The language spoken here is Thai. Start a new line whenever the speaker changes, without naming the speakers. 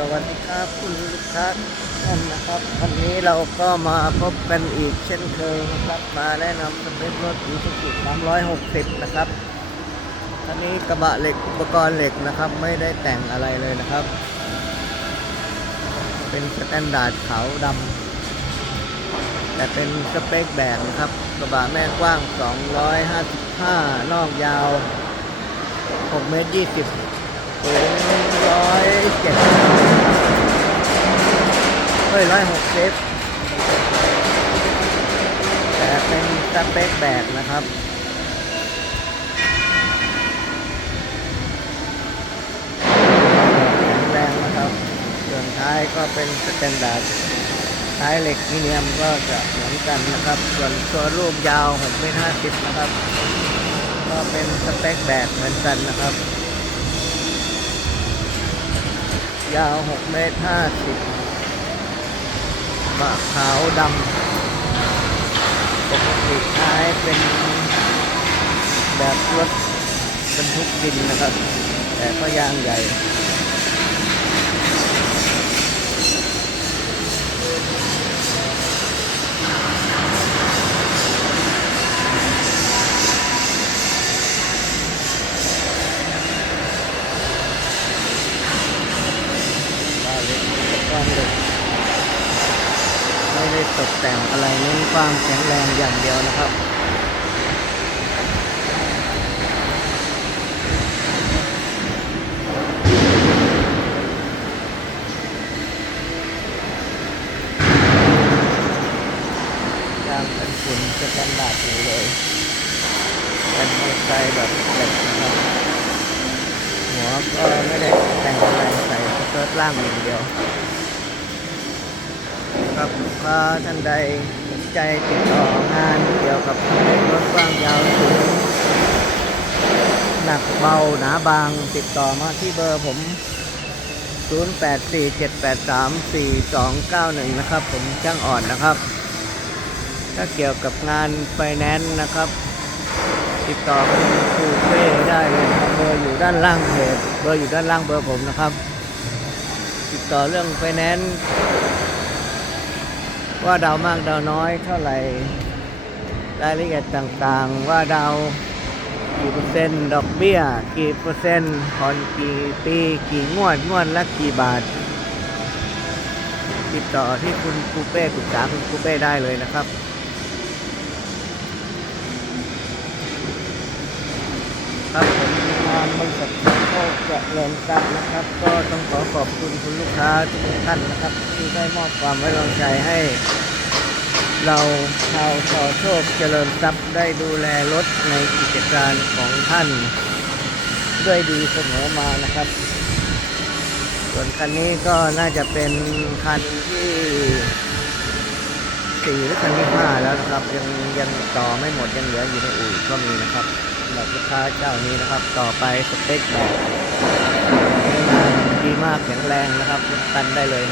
สวัสดีครับคุณลูกค้าท่านนะครับวันนี้เราก็มาพบกันอีกเช่นเคยนะครับมาแนะนำสเปครถอีซูซู360 นะครับอันนี้กระบะเหล็กอุปกรณ์เหล็กนะครับ ไม่ได้แต่งอะไรเลยนะครับ เป็นสแตนดาร์ดขาวดำแต่เป็นสเปคแบกนะครับ กระบะแม่กว้าง 255 นอกยาว6เมตร20สูง ร้อยเจ็ดเฮ้ยร้อยหกสิบแต่เป็นสเปคแบกนะครับแรงนะครับ ส่วนท้ายก็เป็นสแตนดาร์ดท้ายเหล็กนีเนียมก็จะเหมือนกันนะครับ ส่วนตัวรูปยาว6เมตร50 นะครับ ก็เป็นสเปคแบกเหมือนกันนะครับ ยาว6เมตร50ปากขาวดำปกติท้ายเป็นแบบรถบรรทุกดินนะครับ แต่ก็ยางใหญ่ งเล็ก ไม่ได้ตกแต่งอะไรเน้นความแข็งแรงอย่างเดียวนะครับยางเป็นฝุ่นจะกันดาษอยู่เลยเป็นมอเตอร์ไซค์แบบเหล็กนะครับหัวก็ไม่ได้แต่งอะไรใส่สเกิร์ตล่างอย่างเดียว ครับลูกค้าท่านใดสนใจติดต่องานเกี่ยวกับรถกว้างยาวสูงหนักเบาหนาบางติดต่อมาที่เบอร์ผม 0847834291 นะครับ ผมจ้างอ่อนนะครับ ถ้าเกี่ยวกับงานไฟแนนซ์นะครับ ติดต่อคุณครูเป้ได้เลยเบอร์อยู่ด้านล่างเพจเบอร์อยู่ด้านล่างเบอร์ผมนะครับ ติดต่อเรื่องไฟแนนซ์ ว่าดาวมากดาวน้อยเท่าไหร่รายละเอียดต่างๆ ว่าดาวกี่เปอร์เซ็นต์ดอกเบี้ย กี่เปอร์เซ็นต์ผ่อนกี่ปีกี่งวดงวดละกี่บาท ติดต่อที่คุณครูเป้ปรึกษาคุณครูเป้ได้เลยนะครับครับผม งานบริษัทโชคเจริญทรัพย์นะครับ ก็ต้องขอขอบคุณคุณลูกค้าทุกท่านนะครับ ที่ได้มอบความไว้วางใจให้ เราชาวชอโชคเจริญทรัพย์ได้ดูแลรถในกิจการของท่าน ด้วยดีเสมอมานะครับ ส่วนคันนี้ก็น่าจะเป็นคันที่สี่หรือคันที่ห้าแล้วนะครับยังยังต่อไม่หมดยังเหลืออยู่ในอู่ก็มีนะครับ หรับลูกค้าเจ้านี้นะครับ ต่อไปสเต็กแบบดีมากแข็งแรงนะครับรถตันได้เลย